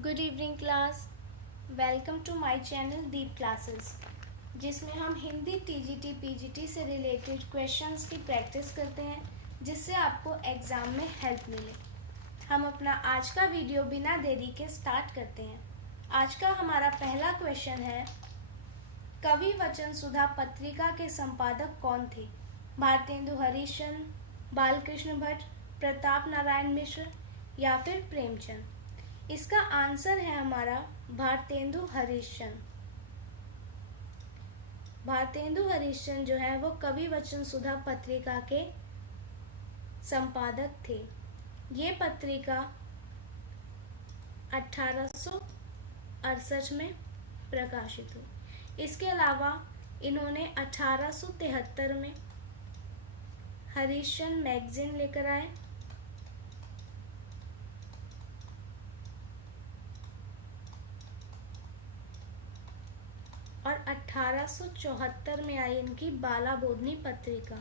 Good evening class. Welcome to my channel Deep classes, जिसमें हम Hindi TGT PGT से related questions की प्रैक्टिस करते हैं, जिससे आपको एग्ज़ाम में हेल्प मिले। हम अपना आज का वीडियो बिना देरी के स्टार्ट करते हैं। आज का हमारा पहला क्वेश्चन है, कवि वचन सुधा पत्रिका के संपादक कौन थे? भारतेंदु हरिश्चंद्र, बालकृष्ण भट्ट, प्रताप नारायण मिश्र या फिर प्रेमचंद? इसका आंसर है हमारा भारतेंदु हरिश्चंद्र। भारतेंदु हरिश्चंद्र जो है वो कवि वचन सुधा पत्रिका के संपादक थे। ये पत्रिका 1868 में प्रकाशित हुई। इसके अलावा इन्होंने 1873 में हरिश्चंद्र मैगजीन लेकर आए और 1874 में आई इनकी बाला बोधनी पत्रिका।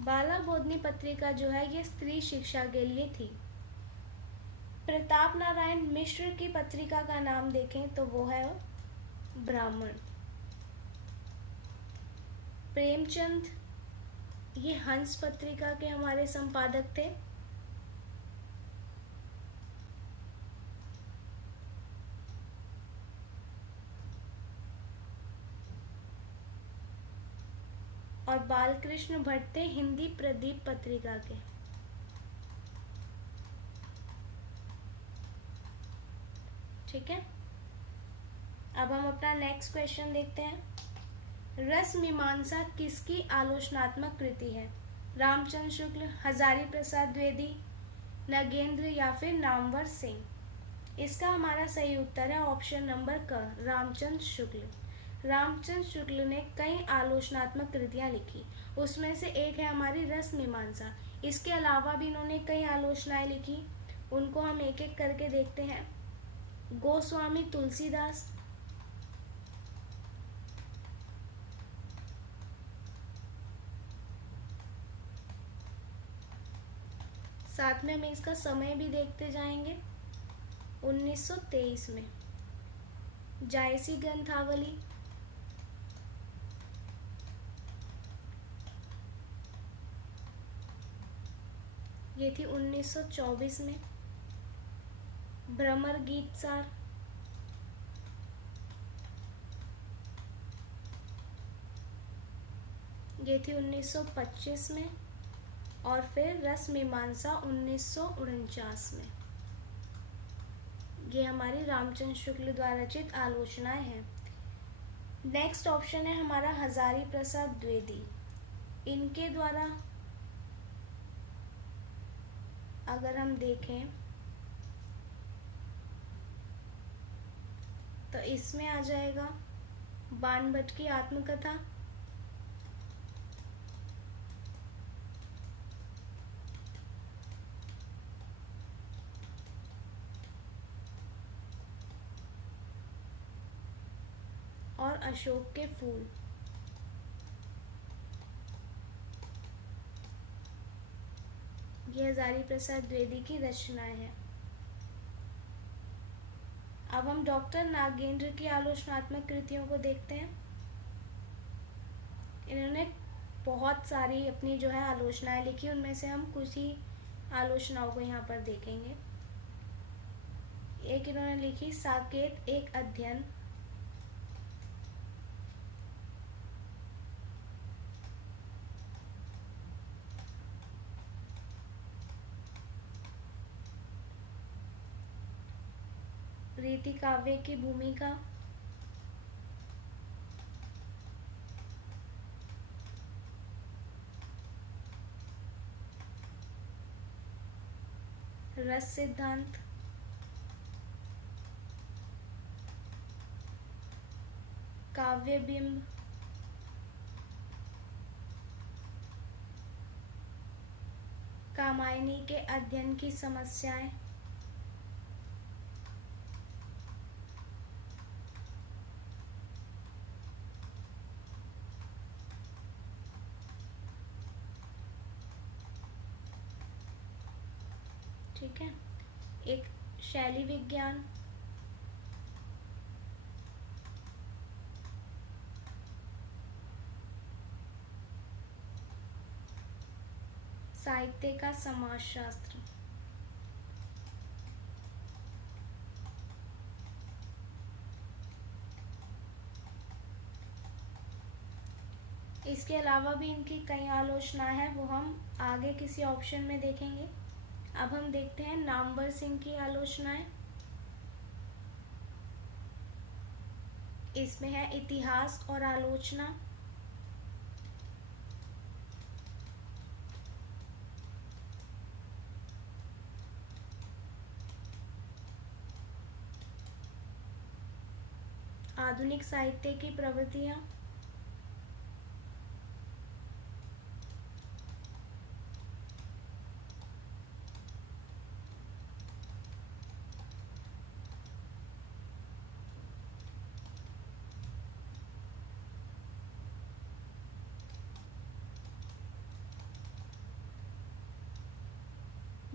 बाला बोधनी पत्रिका जो है ये स्त्री शिक्षा के लिए थी। प्रताप नारायण मिश्र की पत्रिका का नाम देखें तो वो है ब्राह्मण। प्रेमचंद ये हंस पत्रिका के हमारे संपादक थे। और बालकृष्ण भट्ट थे हिंदी प्रदीप पत्रिका के। ठीक है, अब हम अपना नेक्स्ट क्वेश्चन देखते हैं। रस मीमांसा किसकी आलोचनात्मक कृति है? रामचंद्र शुक्ल, हजारी प्रसाद द्विवेदी, नगेंद्र या फिर नामवर सिंह? इसका हमारा सही उत्तर है ऑप्शन नंबर क, रामचंद्र शुक्ल। रामचंद्र शुक्ल ने कई आलोचनात्मक कृतियां लिखी, उसमें से एक है हमारी रस मीमांसा। इसके अलावा भी इन्होंने कई आलोचनाएं लिखी, उनको हम एक एक करके देखते हैं। गोस्वामी तुलसीदास, साथ में हम इसका समय भी देखते जाएंगे। 1923 में जायसी ग्रंथावली, ये थी 1924 में। भ्रमर गीतसार, ये थी 1925 में। और फिर रस मीमांसा 1949 में। ये हमारी रामचंद्र शुक्ल द्वारा रचित आलोचनाएं हैं। नेक्स्ट ऑप्शन है हमारा हजारी प्रसाद द्विवेदी। इनके द्वारा अगर हम देखें तो इसमें आ जाएगा बाणभट्ट की आत्मकथा, और अशोक के फूल। ये हजारी प्रसाद द्विवेदी की रचनाएं हैं। अब हम डॉक्टर नागेंद्र की आलोचनात्मक कृतियों को देखते हैं। इन्होंने बहुत सारी अपनी जो है आलोचनाएं लिखी, उनमें से हम कुछ ही आलोचनाओं को यहाँ पर देखेंगे। एक इन्होंने लिखी साकेत एक अध्ययन, रीति काव्य की भूमिका, रस सिद्धांत, काव्य बिंब, कामायनी के अध्ययन की समस्याएं, ठीक है। एक शैली विज्ञान, साहित्य का समाजशास्त्र, इसके अलावा भी इनकी कई आलोचनाएं हैं, वो हम आगे किसी ऑप्शन में देखेंगे। अब हम देखते हैं नामवर सिंह की आलोचनाएं। इसमें है इतिहास और आलोचना, आधुनिक साहित्य की प्रवृत्तियां,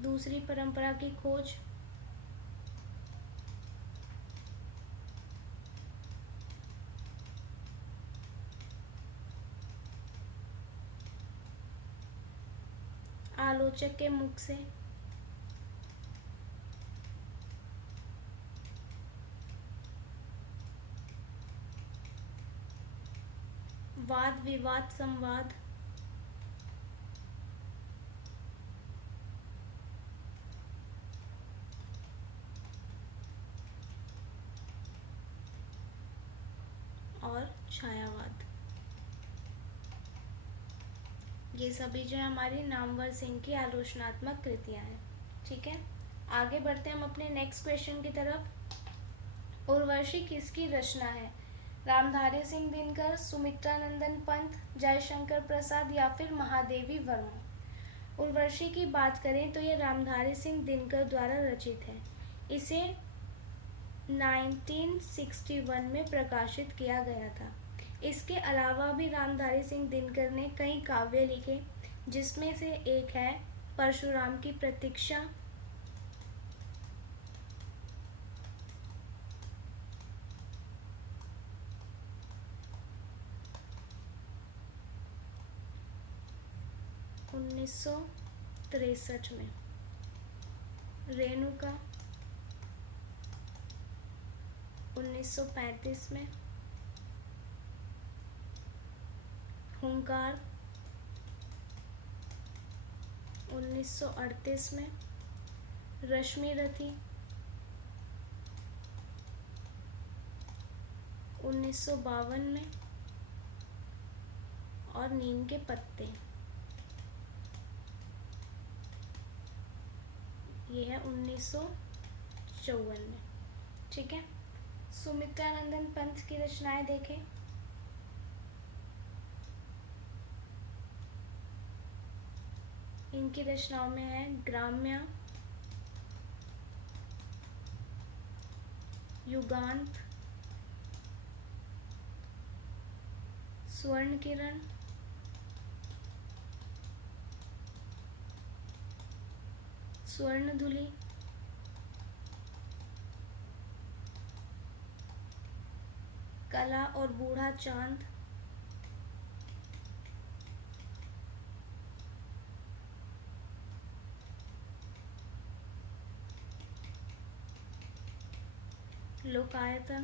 दूसरी परंपरा की खोज, आलोचक के मुख से, वाद विवाद संवाद, और छायावाद। ये सभी जो है हमारी नामवर सिंह की आलोचनात्मक कृतियां हैं। ठीक है, आगे बढ़ते हैं हम अपने नेक्स्ट क्वेश्चन की तरफ। उर्वशी किसकी रचना है? रामधारी सिंह दिनकर, सुमित्रानंदन पंत, जयशंकर प्रसाद या फिर महादेवी वर्मा। उर्वशी की बात करें तो ये रामधारी सिंह दिनकर द्वारा रचित है। इसे 1961 में प्रकाशित किया गया था। इसके अलावा भी रामधारी सिंह दिनकर ने कई काव्य लिखे, जिसमें से एक है परशुराम की प्रतीक्षा, (1963) में, रेणुका 1935 में, हुंकार 1938 में, रश्मिरथी 1952 में, और नीम के पत्ते ये है 1954 में। ठीक है, सुमित्रानंदन पंत की रचनाएं देखें। इनकी रचनाओं में है ग्राम्या, युगांत, स्वर्ण किरण, स्वर्णधुली, कला और बूढ़ा चांद, लोकायतन,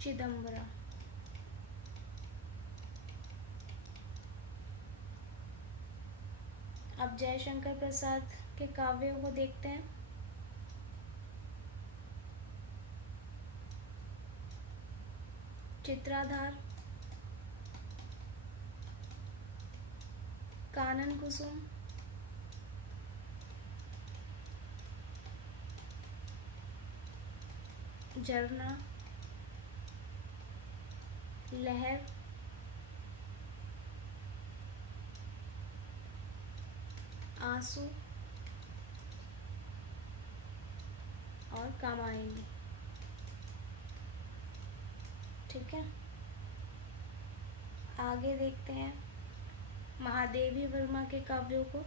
चिदंबरा। अब जयशंकर प्रसाद के काव्यों को देखते हैं। चित्राधार, कानन कुसुम, झरना, लहर, आंसू और कामायनी। ठीक है, आगे देखते हैं महादेवी वर्मा के काव्यों को।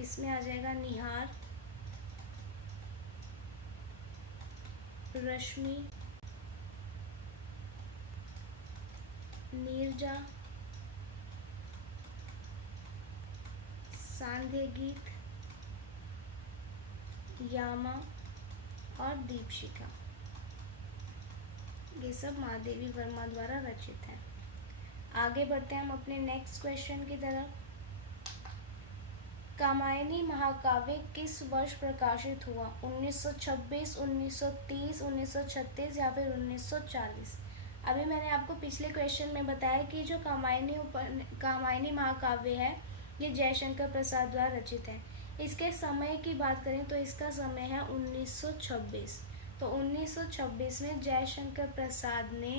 इसमें आ जाएगा निहार, रश्मि, नीरजा, सांध्य गीत, यामा और दीपशिखा। ये सब महादेवी वर्मा द्वारा रचित है। आगे बढ़ते हैं हम अपने नेक्स्ट क्वेश्चन की तरफ। कामायनी महाकाव्य किस वर्ष प्रकाशित हुआ? 1926, 1930, 1936 या फिर 1940? अभी मैंने आपको पिछले क्वेश्चन में बताया कि जो कामायनी महाकाव्य है ये जयशंकर प्रसाद द्वारा रचित है। इसके समय की बात करें तो इसका समय है 1926। तो 1926 में जयशंकर प्रसाद ने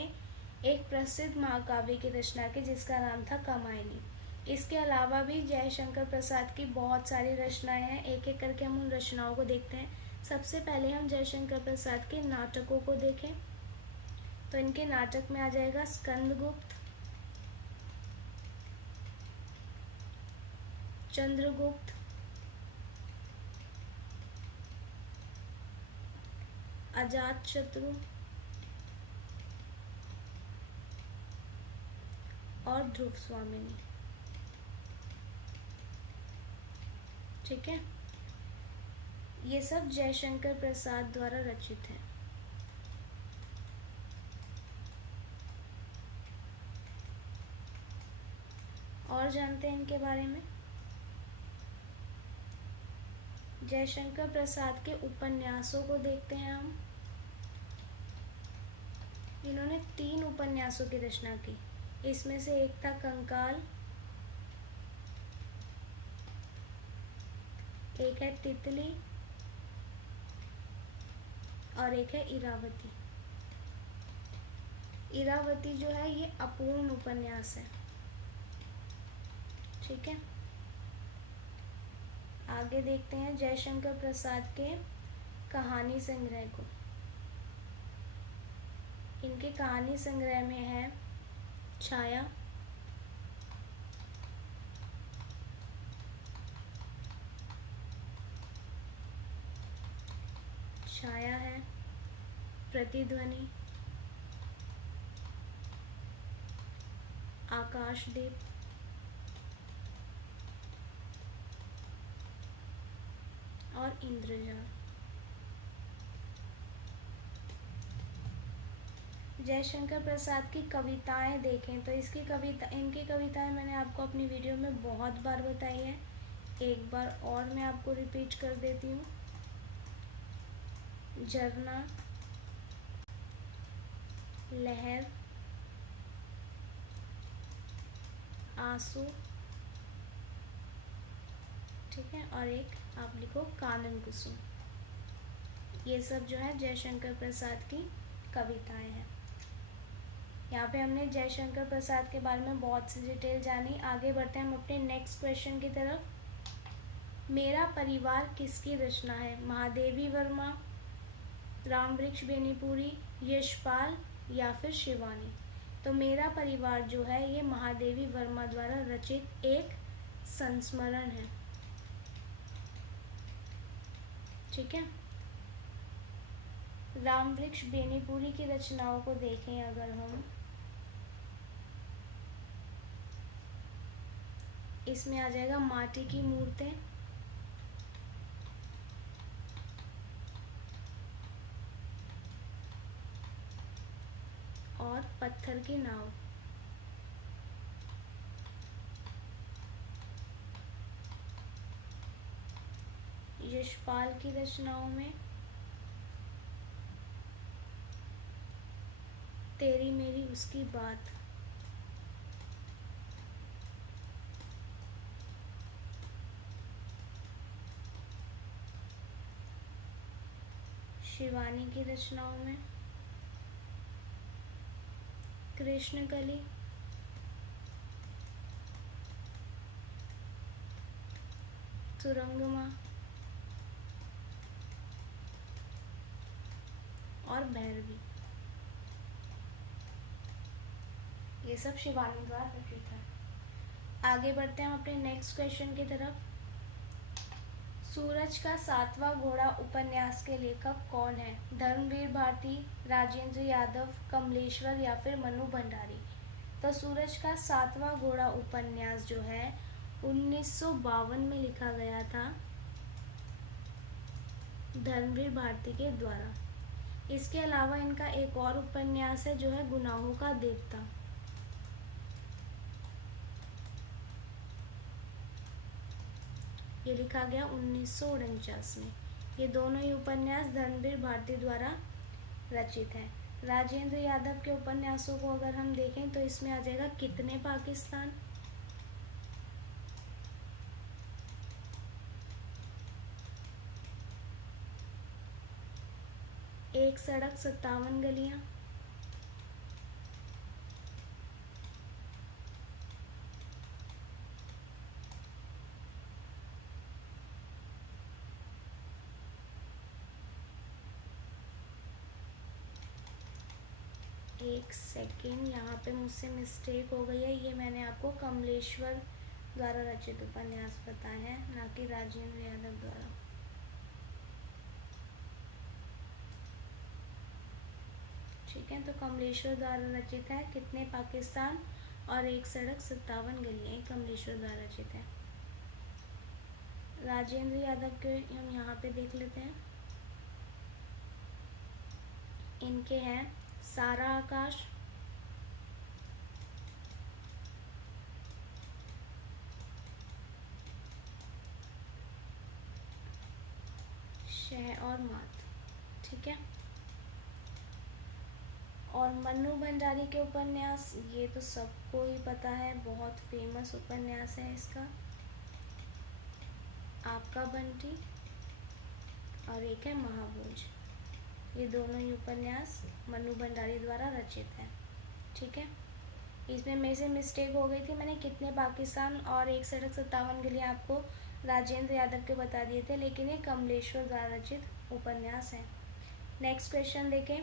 एक प्रसिद्ध महाकाव्य की रचना की जिसका नाम था कामायनी। इसके अलावा भी जयशंकर प्रसाद की बहुत सारी रचनाएं हैं। एक एक करके हम उन रचनाओं को देखते हैं। सबसे पहले हम जयशंकर प्रसाद के नाटकों को देखें तो इनके नाटक में आ जाएगा स्कंदगुप्त, चंद्रगुप्त, अजातशत्रु और ध्रुव स्वामिनी। ठीक है, ये सब जयशंकर प्रसाद द्वारा रचित है। और जानते हैं इनके बारे में। जयशंकर प्रसाद के उपन्यासों को देखते हैं हम। इन्होंने 3 उपन्यासों की रचना की। इसमें से एक था कंकाल, एक है तितली और एक है इरावती। इरावती जो है ये अपूर्ण उपन्यास है। ठीक है, आगे देखते हैं जयशंकर प्रसाद के कहानी संग्रह को। इनके कहानी संग्रह में है छाया, छाया है, प्रतिध्वनि, आकाशदीप, और इंद्रजाल। जयशंकर प्रसाद की कविताएं देखें तो इनकी कविताएं मैंने आपको अपनी वीडियो में बहुत बार बताई है। एक बार और मैं आपको रिपीट कर देती हूँ। झरना, लहर, आंसू, ठीक है, और एक आप लिखो कानन कुसुम। ये सब जो है जयशंकर प्रसाद की कविताएं हैं। यहाँ पे हमने जयशंकर प्रसाद के बारे में बहुत सी डिटेल जानी। आगे बढ़ते हैं हम अपने नेक्स्ट क्वेश्चन की तरफ। मेरा परिवार किसकी रचना है? महादेवी वर्मा, रामवृक्ष बेनीपुरी, यशपाल या फिर शिवानी? तो मेरा परिवार जो है ये महादेवी वर्मा द्वारा रचित एक संस्मरण है। ठीक है, रामवृक्ष बेनीपुरी की रचनाओं को देखें अगर हम, इसमें आ जाएगा माटी की मूर्तें, और पत्थर की नाव। यशपाल की रचनाओं में तेरी मेरी उसकी बात, शिवानी की रचनाओं में कृष्णकली, सुरंगमा और भैरवी। ये सब शिवानी द्वारा रचित है। आगे बढ़ते हैं हम अपने नेक्स्ट क्वेश्चन की तरफ। सूरज का सातवां घोड़ा उपन्यास के लेखक कौन है? धर्मवीर भारती, राजेंद्र यादव, कमलेश्वर या फिर मनु भंडारी। तो सूरज का सातवां घोड़ा उपन्यास जो है 1952 में लिखा गया था धर्मवीर भारती के द्वारा। इसके अलावा इनका एक और उपन्यास है जो है गुनाहों का देवता। ये लिखा गया 1949 में। ये दोनों ही उपन्यास धर्मवीर भारती द्वारा रचित हैं। राजेंद्र यादव के उपन्यासों को अगर हम देखें तो इसमें आ जाएगा कितने पाकिस्तान, एक सड़क 57 गलियां, एक सेकेंड, यहाँ पे मुझसे मिस्टेक हो गई है। ये मैंने आपको कमलेश्वर द्वारा रचित उपन्यास बताया है, ना कि राजेंद्र यादव द्वारा। ठीक है, तो कमलेश्वर द्वारा रचित है कितने पाकिस्तान और एक सड़क 57 गलियां, कमलेश्वर द्वारा रचित है। राजेंद्र यादव के हम यहाँ पे देख लेते हैं। इनके हैं सारा आकाश, शह और मात। ठीक है, और मन्नू भंडारी के उपन्यास ये तो सबको ही पता है, बहुत फेमस उपन्यास है इसका, आपका बंटी, और एक है महाभोज। ये दोनों ही उपन्यास मन्नू भंडारी द्वारा रचित है। ठीक है, इसमें मेरे से मिस्टेक हो गई थी, मैंने कितने पाकिस्तान और एक सड़क 57 के लिए आपको राजेंद्र यादव के बता दिए थे, लेकिन ये कमलेश्वर द्वारा रचित उपन्यास है। नेक्स्ट क्वेश्चन देखें।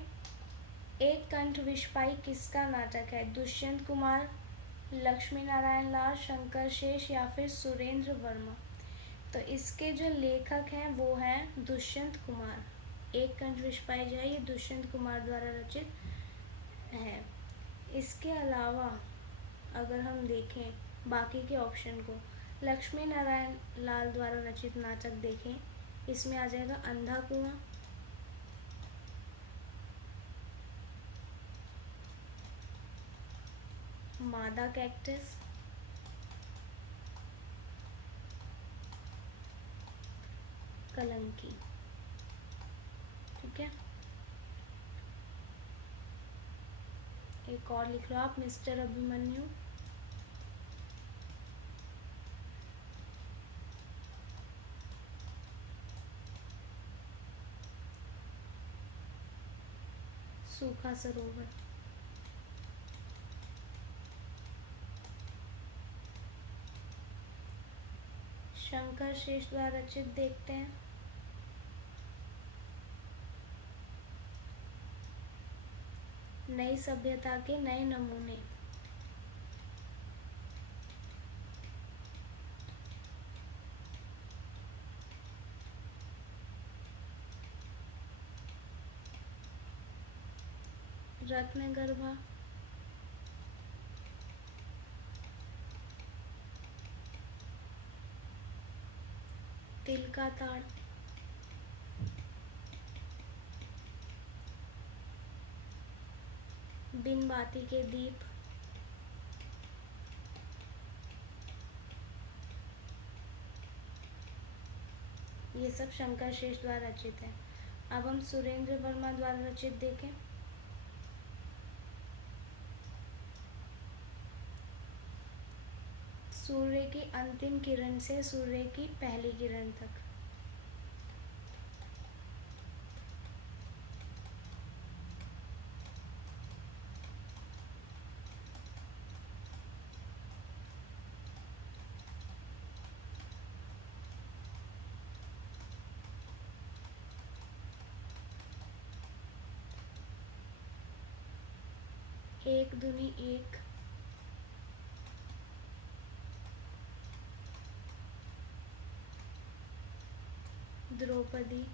एक कंठ विषपाई किसका नाटक है? दुष्यंत कुमार, लक्ष्मी नारायण लाल, शंकर शेष या फिर सुरेंद्र वर्मा। तो इसके जो लेखक हैं वो हैं दुष्यंत कुमार। एक कंठ विषपाई जो है ये दुष्यंत कुमार द्वारा रचित है। इसके अलावा अगर हम देखें बाकी के ऑप्शन को, लक्ष्मी नारायण लाल द्वारा रचित नाटक देखें, इसमें आ जाएगा अंधा कुआं, मादा कैक्टस, कलंकी। ठीक है, एक और लिख लो आप, मिस्टर अभिमन्यु, सूखा सरोवर। शंकर शेष द्वारा रचित देखते हैं, नई सभ्यता के नए नमूने। रत्नगर्भा, तिल का ताड़, बिन बाती के दीप, ये सब शंकर शेष द्वारा रचित है। अब हम सुरेंद्र वर्मा द्वारा रचित देखें। सूर्य की अंतिम किरण से सूर्य की पहली किरण तक। एक दूनी एक, द्रौपदी,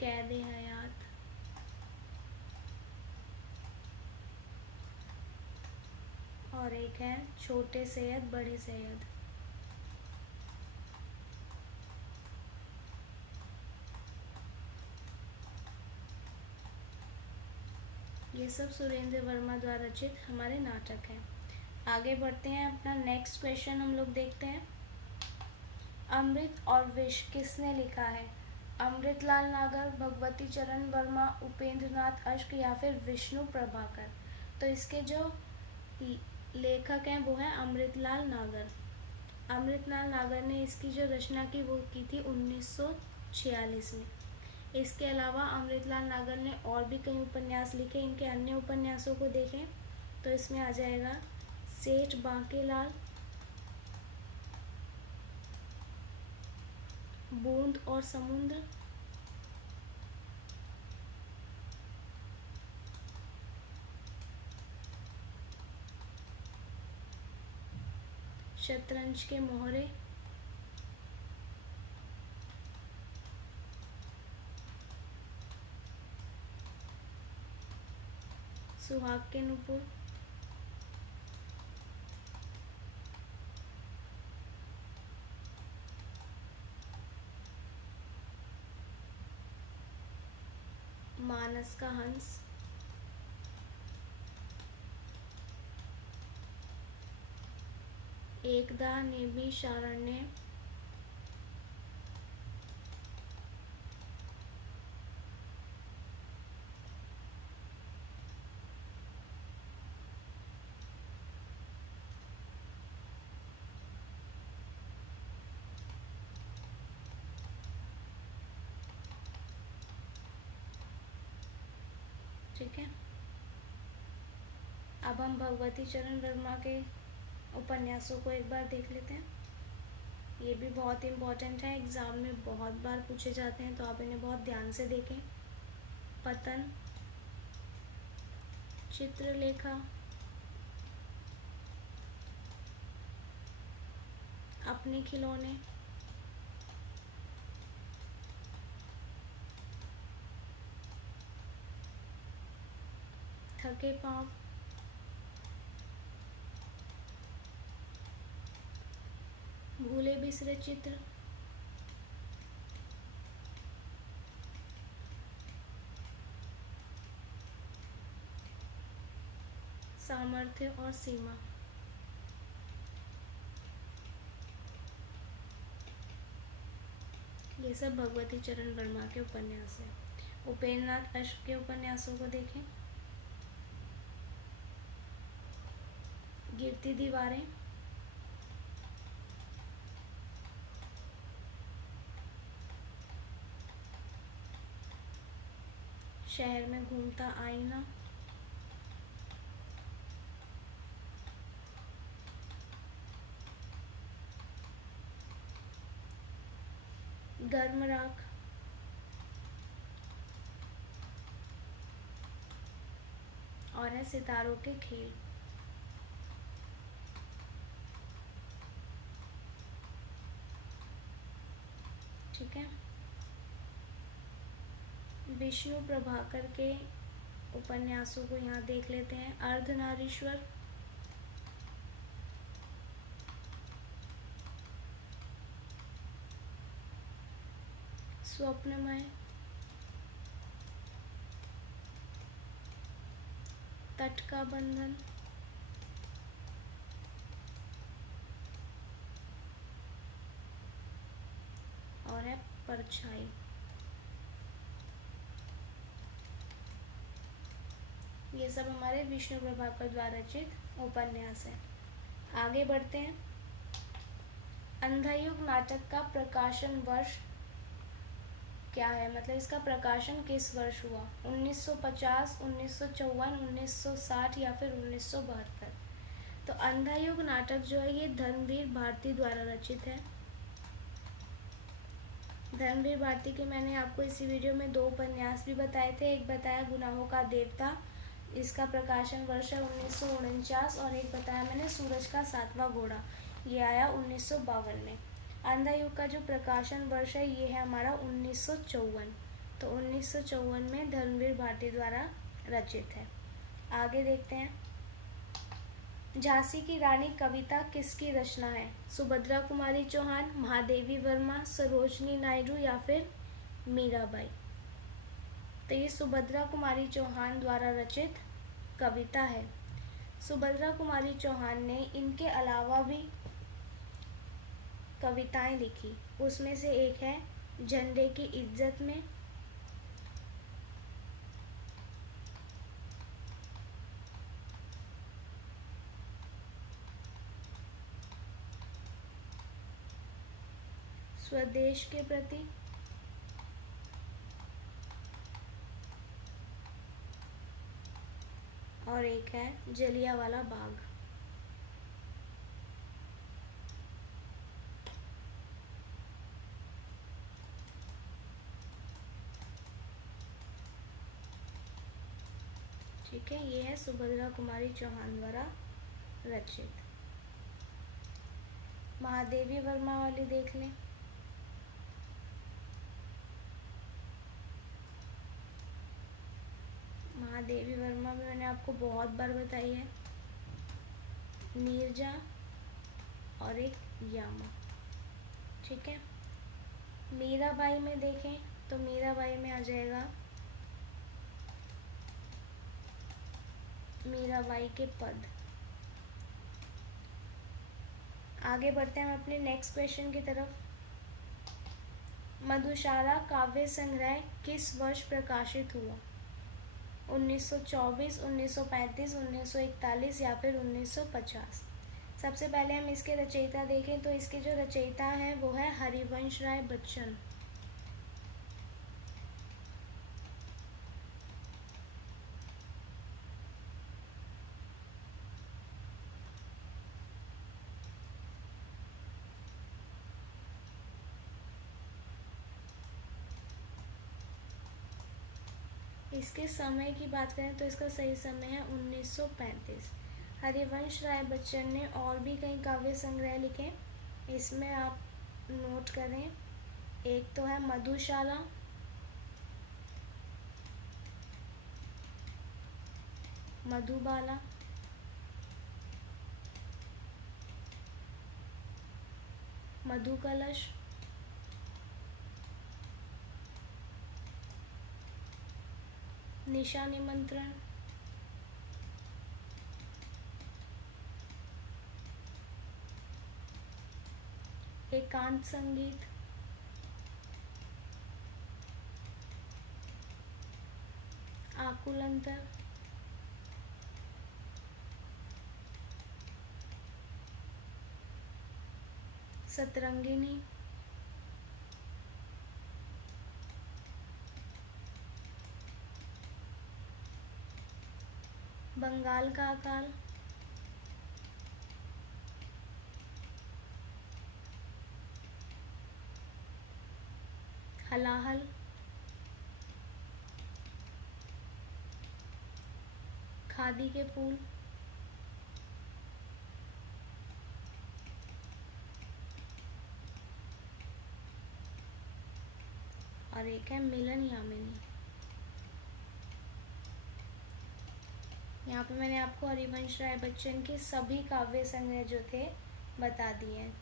कैद हयात, और एक है छोटे सैयद बड़े सैयद। ये सब सुरेंद्र वर्मा द्वारा रचित हमारे नाटक हैं। आगे बढ़ते हैं, अपना नेक्स्ट क्वेश्चन हम लोग देखते हैं। अमृत और विष किसने लिखा है? अमृतलाल नागर, भगवती चरण वर्मा, उपेंद्र नाथ अश्क या फिर विष्णु प्रभाकर। तो इसके जो लेखक हैं वो हैं अमृतलाल नागर। अमृतलाल नागर ने इसकी जो रचना की वो की थी 1946 में। इसके अलावा अमृतलाल नागर ने और भी कई उपन्यास लिखे। इनके अन्य उपन्यासों को देखें तो इसमें आ जाएगा सेठ बांकेलाल, बूंद और समुद्र, शतरंज के मोहरे, सुहाग के नुपुर, मानस का हंस, एकदा नैमिषारण्य, ठीक है। अब हम भगवती चरण वर्मा के उपन्यासों को एक बार देख लेते हैं। ये भी बहुत इम्पोर्टेंट है, एग्ज़ाम में बहुत बार पूछे जाते हैं, तो आप इन्हें बहुत ध्यान से देखें। पतन, चित्रलेखा, अपने खिलौने, थके पाँव, भूले बिसरे चित्र, सामर्थ्य और सीमा। ये सब भगवती चरण वर्मा के उपन्यास हैं। उपेंद्र नाथ अश्क के उपन्यासों को देखें। गिरती दीवारें, शहर में घूमता आईना, गर्म राख, और है सितारों के खेल। ठीक है। विष्णु प्रभाकर के उपन्यासों को यहाँ देख लेते हैं। अर्धनारीश्वर, स्वप्नमय, तट का बंधन, और है परछाई। ये सब हमारे विष्णु प्रभाकर द्वारा रचित उपन्यास है। आगे बढ़ते हैं। अंधायुग नाटक का प्रकाशन वर्ष क्या है? मतलब इसका प्रकाशन किस वर्ष हुआ? 1950, 1954, 1960 या फिर 1972? तो अंधायुग नाटक जो है ये धर्मवीर भारती द्वारा रचित है। धर्मवीर भारती के मैंने आपको इसी वीडियो में 2 उपन्यास भी बताए थे। एक बताया गुनाहों का देवता, इसका प्रकाशन वर्ष है 1949, और एक बताया मैंने सूरज का 7वां घोड़ा, ये आया 1952 में। अंधा युग का जो प्रकाशन वर्ष है ये है हमारा 1954। तो 1954 में धर्मवीर भारती द्वारा रचित है। आगे देखते हैं। झांसी की रानी कविता किसकी रचना है? सुभद्रा कुमारी चौहान, महादेवी वर्मा, सरोजनी नायडू या फिर मीराबाई। तो ये सुभद्रा कुमारी चौहान द्वारा रचित कविता है। सुभद्रा कुमारी चौहान ने इनके अलावा भी कविताएं लिखी, उसमें से एक है झंडे की इज्जत में, स्वदेश के प्रति, और एक है जलियांवाला बाग। ठीक है, ये है सुभद्रा कुमारी चौहान द्वारा रचित। महादेवी वर्मा वाली देख लें। महादेवी वर्मा में मैंने आपको बहुत बार बताई है, नीरजा और एक यामा। ठीक है। मीराबाई में देखें तो मीराबाई में आ जाएगा मीराबाई के पद। आगे बढ़ते हैं हम अपने नेक्स्ट क्वेश्चन की तरफ। मधुशाला काव्य संग्रह किस वर्ष प्रकाशित हुआ? 1924, 1935, 1941 या फिर 1950। सबसे पहले हम इसके रचयिता देखें तो इसके जो रचयिता हैं वो है हरिवंश राय बच्चन। इसके समय की बात करें तो इसका सही समय है 1935। हरिवंश राय बच्चन ने और भी कई काव्य संग्रह लिखे, इसमें आप नोट करें। एक तो है मधुशाला, मधुबाला, मधुकलश, निशा निमंत्रण, एकांत संगीत, आकुल अंतर, सतरंगिनी, बंगाल का अकाल, हलाहल, खादी के फूल, और एक है मिलन यामिनी। यहाँ पे मैंने आपको हरिवंश राय बच्चन के सभी काव्य संग्रह जो थे बता दिए हैं।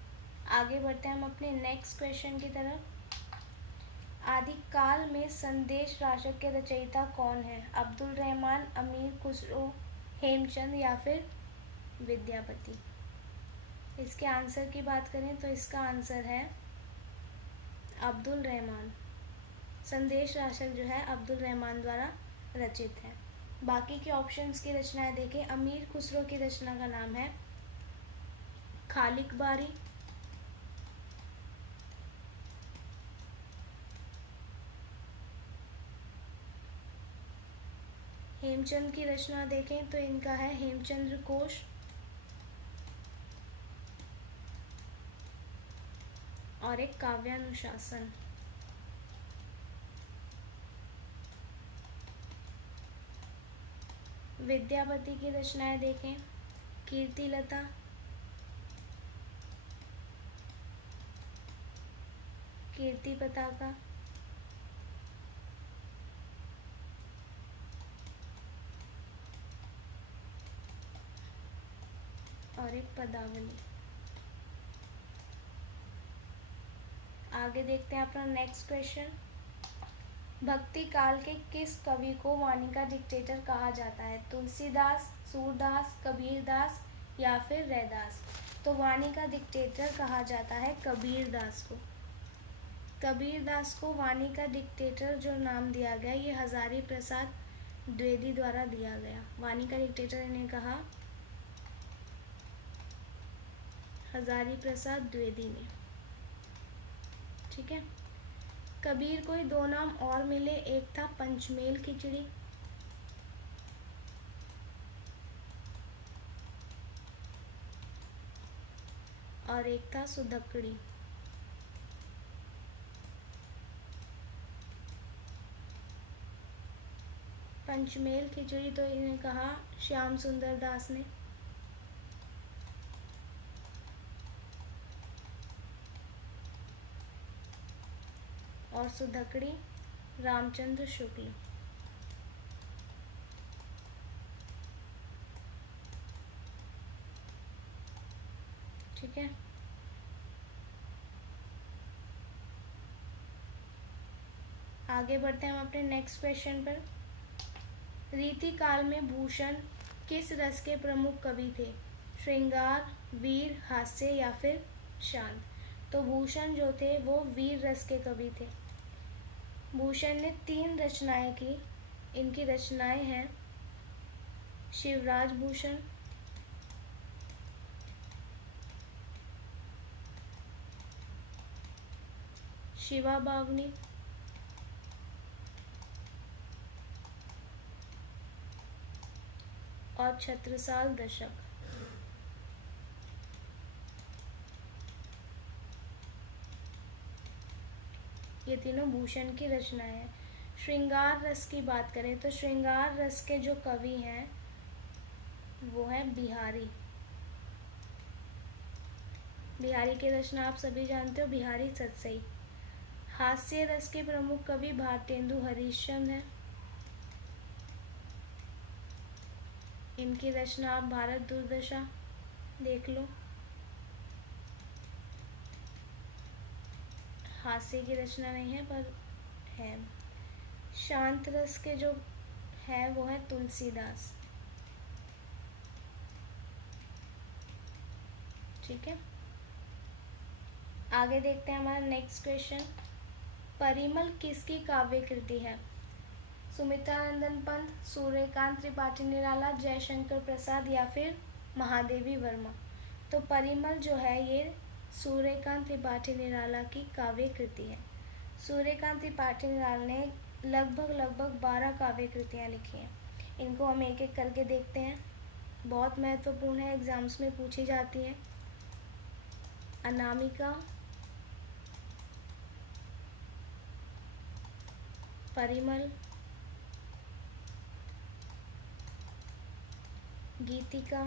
आगे बढ़ते हैं हम अपने नेक्स्ट क्वेश्चन की तरफ। आदिकाल में संदेश राशक के रचयिता कौन है? अब्दुल रहमान, अमीर खुसरो, हेमचंद या फिर विद्यापति। इसके आंसर की बात करें तो इसका आंसर है अब्दुल रहमान। संदेश राशक जो है अब्दुल रहमान द्वारा रचित है। बाकी के ऑप्शंस की रचनाएं देखें। अमीर खुसरो की रचना का नाम है खालिक बारी, हेमचंद की रचना देखें तो इनका है हेमचंद्र कोश, और एक काव्यानुशासन। विद्यापति की रचनाएं देखें। कीर्तिलता, कीर्ति पताका, और एक पदावली। आगे देखते हैं अपना नेक्स्ट क्वेश्चन। भक्ति काल के किस कवि को वाणी का डिक्टेटर कहा जाता है? तुलसीदास, सूरदास, कबीरदास या फिर रैदास? तो वाणी का डिक्टेटर कहा जाता है कबीरदास को। कबीरदास को वाणी का डिक्टेटर जो नाम दिया गया ये हजारी प्रसाद द्विवेदी द्वारा दिया गया। वाणी का डिक्टेटर इन्हें कहा हजारी प्रसाद द्विवेदी ने। ठीक है। कबीर को ही दो नाम और मिले, एक था पंचमेल खिचड़ी और एक था सुधकड़ी। पंचमेल खिचड़ी तो इन्हें कहा श्याम सुंदर दास ने, और सुधकड़ी रामचंद्र शुक्ल। ठीक है। आगे बढ़ते हैं हम अपने नेक्स्ट क्वेश्चन पर। रीति काल में भूषण किस रस के प्रमुख कवि थे? श्रृंगार, वीर, हास्य या फिर शांत? तो भूषण जो थे वो वीर रस के कवि थे। भूषण ने 3 रचनाएं की। इनकी रचनाएं हैं शिवराज भूषण, शिवा बावनी, और छत्रसाल दशक। ये तीनों भूषण की रचनाएं हैं। श्रृंगार रस की बात करें तो श्रृंगार रस के जो कवि हैं वो है बिहारी। बिहारी की रचना आप सभी जानते हो, बिहारी सतसई। हास्य रस के प्रमुख कवि भारतेंदु हरिश्चंद्र हैं। इनकी रचना आप भारत दुर्दशा देख लो। हास्य की रचना नहीं है पर है। शांत रस के जो है वो है तुलसीदास। ठीक है। आगे देखते हैं हमारा नेक्स्ट क्वेश्चन। परिमल किसकी काव्य कृति है? सुमित्रानंदन पंत, सूर्यकांत त्रिपाठी निराला, जयशंकर प्रसाद या फिर महादेवी वर्मा? तो परिमल जो है ये सूर्यकांत त्रिपाठी निराला की काव्य कृति है। सूर्यकांत त्रिपाठी निराला ने लगभग 12 काव्य कृतियाँ लिखी हैं। इनको हम एक एक करके देखते हैं। बहुत महत्वपूर्ण है, एग्जाम्स में पूछी जाती हैं। अनामिका, परिमल, गीतिका,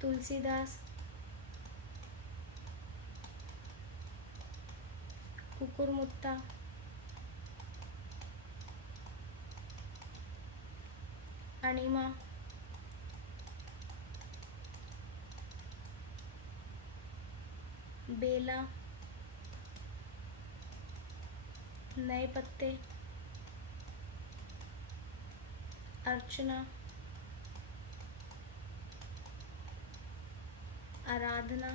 तुलसीदास, कुकुरमुत्ता, अणिमा, बेला, नए पत्ते, अर्चना, आराधना,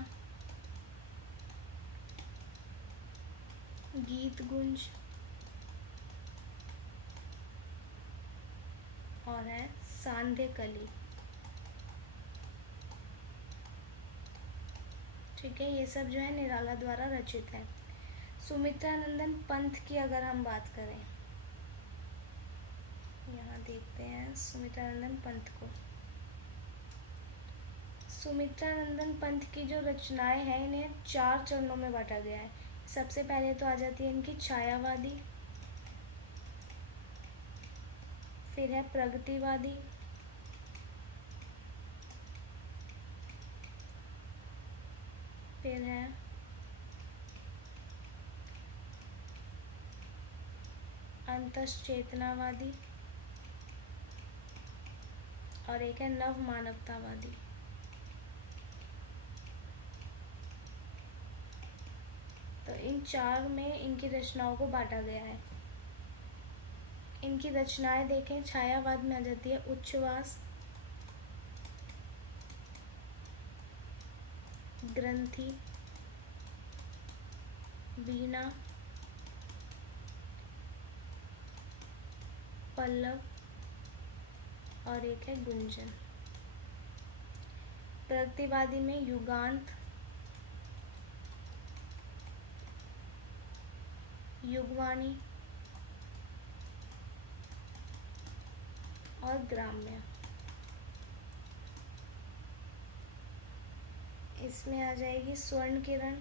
गीत गुंज और है सांध्य कली। ठीक है। ये सब जो है निराला द्वारा रचित है। सुमित्रानंदन पंत की अगर हम बात करें, यहाँ देखते हैं सुमित्रानंदन पंत को। सुमित्रानंदन पंत की जो रचनाएं हैं इन्हें 4 चरणों में बांटा गया है। सबसे पहले तो आ जाती है इनकी छायावादी, फिर है प्रगतिवादी, फिर है अंतश्चेतनावादी और एक है नव मानवतावादी। तो इन चार में इनकी रचनाओं को बांटा गया है। इनकी रचनाएं देखें, छायावाद में आ जाती है उच्छ्वास, ग्रंथि, वीणा, पल्लव और एक है गुंजन। प्रगतिवादी में युगांत, युगवाणी और ग्राम्य। इसमें आ जाएगी स्वर्ण किरण,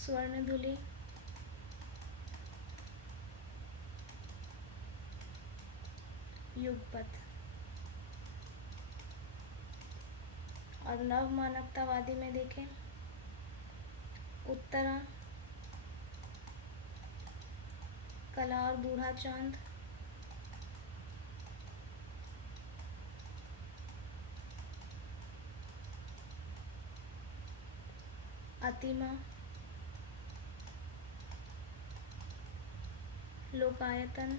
स्वर्णधुली, युगपथ। और नव मानवतावादी में देखें उत्तरा, कला और बूढ़ा चांद, अतिमा, लोकायतन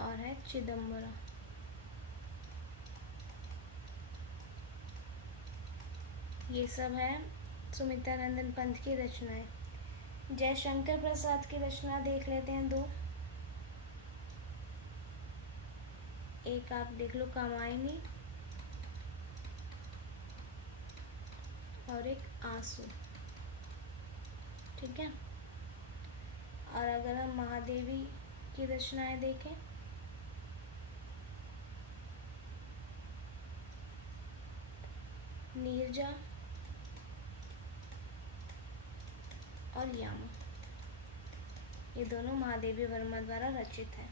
और है चिदम्बरा। ये सब है सुमित्रानंदन पंत की रचनाएं। जयशंकर प्रसाद की रचना देख लेते हैं दो। एक आप देख लो कामायनी और एक आंसू, ठीक है। और अगर हम महादेवी की रचनाएं देखें, नीरजा और यामा, ये दोनों महादेवी वर्मा द्वारा रचित हैं।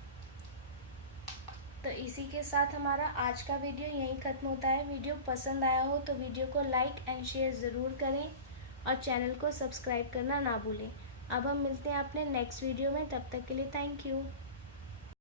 तो इसी के साथ हमारा आज का वीडियो यहीं ख़त्म होता है। वीडियो पसंद आया हो तो वीडियो को लाइक एंड शेयर ज़रूर करें और चैनल को सब्सक्राइब करना ना भूलें। अब हम मिलते हैं अपने नेक्स्ट वीडियो में, तब तक के लिए थैंक यू।